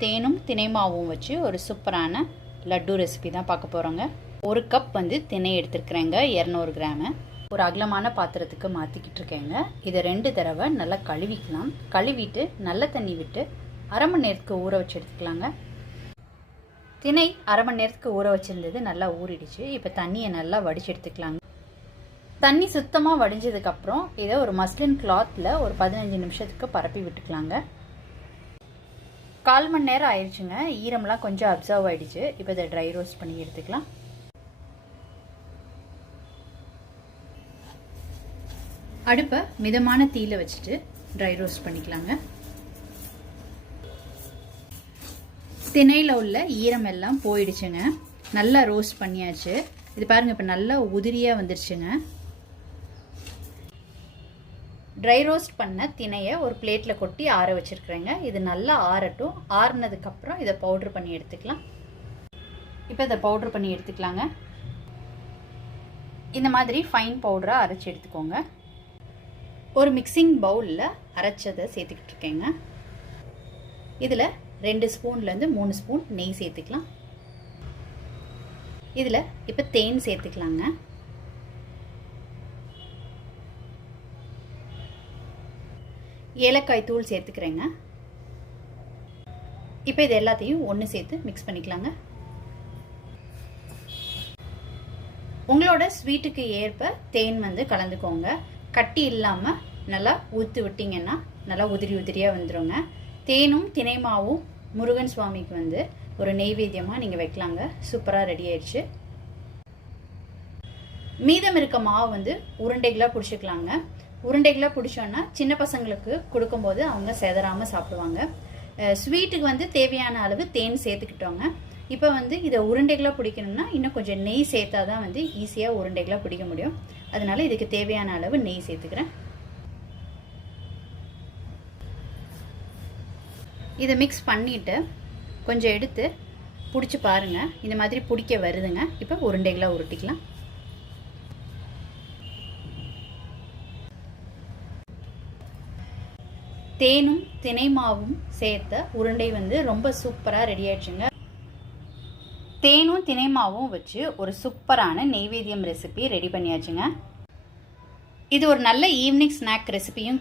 தேனும் தினைமாவும் வச்சு ஒரு சூப்பரான லட்டு ரெசிபி தான் பார்க்க போகிறோங்க. ஒரு கப் வந்து திணை எடுத்துருக்குறேங்க, 200 கிராமு. ஒரு அகலமான பாத்திரத்துக்கு மாற்றிக்கிட்டு இருக்கேங்க. இதை 2 தடவை நல்லா கழுவிக்கலாம். கழுவிட்டு நல்ல தண்ணி விட்டு அரை மணி நேரத்துக்கு ஊற வச்சு எடுத்துக்கலாங்க. திணை அரை மணி நேரத்துக்கு ஊற வச்சுருந்தது நல்லா ஊறிடுச்சு. இப்போ தண்ணியை நல்லா வடித்து எடுத்துக்கலாங்க. தண்ணி சுத்தமாக வடிஞ்சதுக்கப்புறம் இதை ஒரு மஸ்லின் கிளாத்தில் ஒரு 15 நிமிஷத்துக்கு பரப்பி விட்டுக்கலாங்க. 1/4 மணி நேரம் ஆயிடுச்சுங்க. ஈரம்லாம் கொஞ்சம் அப்சர்வ் ஆகிடுச்சு. இப்போ இதை ட்ரை ரோஸ்ட் பண்ணி எடுத்துக்கலாம். அடுப்பை மிதமான தீயில வச்சுட்டு ட்ரை ரோஸ்ட் பண்ணிக்கலாங்க. திணையில் உள்ள ஈரம் எல்லாம் போயிடுச்சுங்க. நல்லா ரோஸ்ட் பண்ணியாச்சு. இது பாருங்கள், இப்போ நல்லா உதிரியாக வந்துருச்சுங்க. ட்ரை ரோஸ்ட் பண்ண திணையை ஒரு பிளேட்டில் கொட்டி ஆற வச்சுருக்குறேங்க. இது நல்லா ஆறட்டும். ஆறுனதுக்கப்புறம் இதை பவுட்ரு பண்ணி எடுத்துக்கலாம். இப்போ இதை பவுட்ரு பண்ணி எடுத்துக்கலாங்க. இந்த மாதிரி ஃபைன் பவுடராக அரைச்சி எடுத்துக்கோங்க. ஒரு மிக்சிங் பவுலில் அரைச்சதை சேர்த்துக்கிட்டு இருக்கேங்க. இதில் 2 ஸ்பூன்லேருந்து 3 ஸ்பூன் நெய் சேர்த்துக்கலாம். இதில் இப்போ தேன் சேர்த்துக்கலாங்க. ஏலக்காய் தூள் சேர்த்துக்கிறேங்க. இப்போ இது எல்லாத்தையும் ஒன்று சேர்த்து மிக்ஸ் பண்ணிக்கலாங்க. உங்களோட ஸ்வீட்டுக்கு ஏற்ப தேன் வந்து கலந்துக்கோங்க. கட்டி இல்லாமல் நல்லா ஊற்றி விட்டிங்கன்னா நல்லா உதிரி உதிரியாக வந்துடுங்க. தேனும் தினைமாவும் முருகன் சுவாமிக்கு வந்து ஒரு நெய்வேத்தியமாக நீங்கள் வைக்கலாங்க. சூப்பராக ரெடி ஆயிடுச்சு. மீதம் இருக்க மாவு வந்து உருண்டைகளாக பிடிச்சிக்கலாங்க. உருண்டைகளாக பிடிச்சோன்னா சின்ன பசங்களுக்கு கொடுக்கும்போது அவங்க செதறாமல் சாப்பிடுவாங்க. ஸ்வீட்டுக்கு வந்து தேவையான அளவு தேன் சேர்த்துக்கிட்டோங்க. இப்போ வந்து இதை உருண்டைகளாக பிடிக்கணும்னா இன்னும் கொஞ்சம் நெய் சேர்த்தா தான் வந்து ஈஸியாக உருண்டைகளாக பிடிக்க முடியும். அதனால இதுக்கு தேவையான அளவு நெய் சேர்த்துக்கிறேன். இதை மிக்ஸ் பண்ணிவிட்டு கொஞ்சம் எடுத்து பிடிச்சி பாருங்கள். இந்த மாதிரி பிடிக்க வருதுங்க. இப்போ உருண்டைகளாக உருட்டிக்கலாம். தேனும் தினைமாவும் சேர்த்த உருண்டை வந்து ரொம்ப சூப்பராக ரெடி ஆயிடுச்சுங்க. தேனும் தினைமாவும் வச்சு ஒரு சூப்பரான நெய்வேத்தியம் ரெசிபி ரெடி பண்ணியாச்சுங்க. இது ஒரு நல்ல ஈவினிங் ஸ்நாக் ரெசிபியும்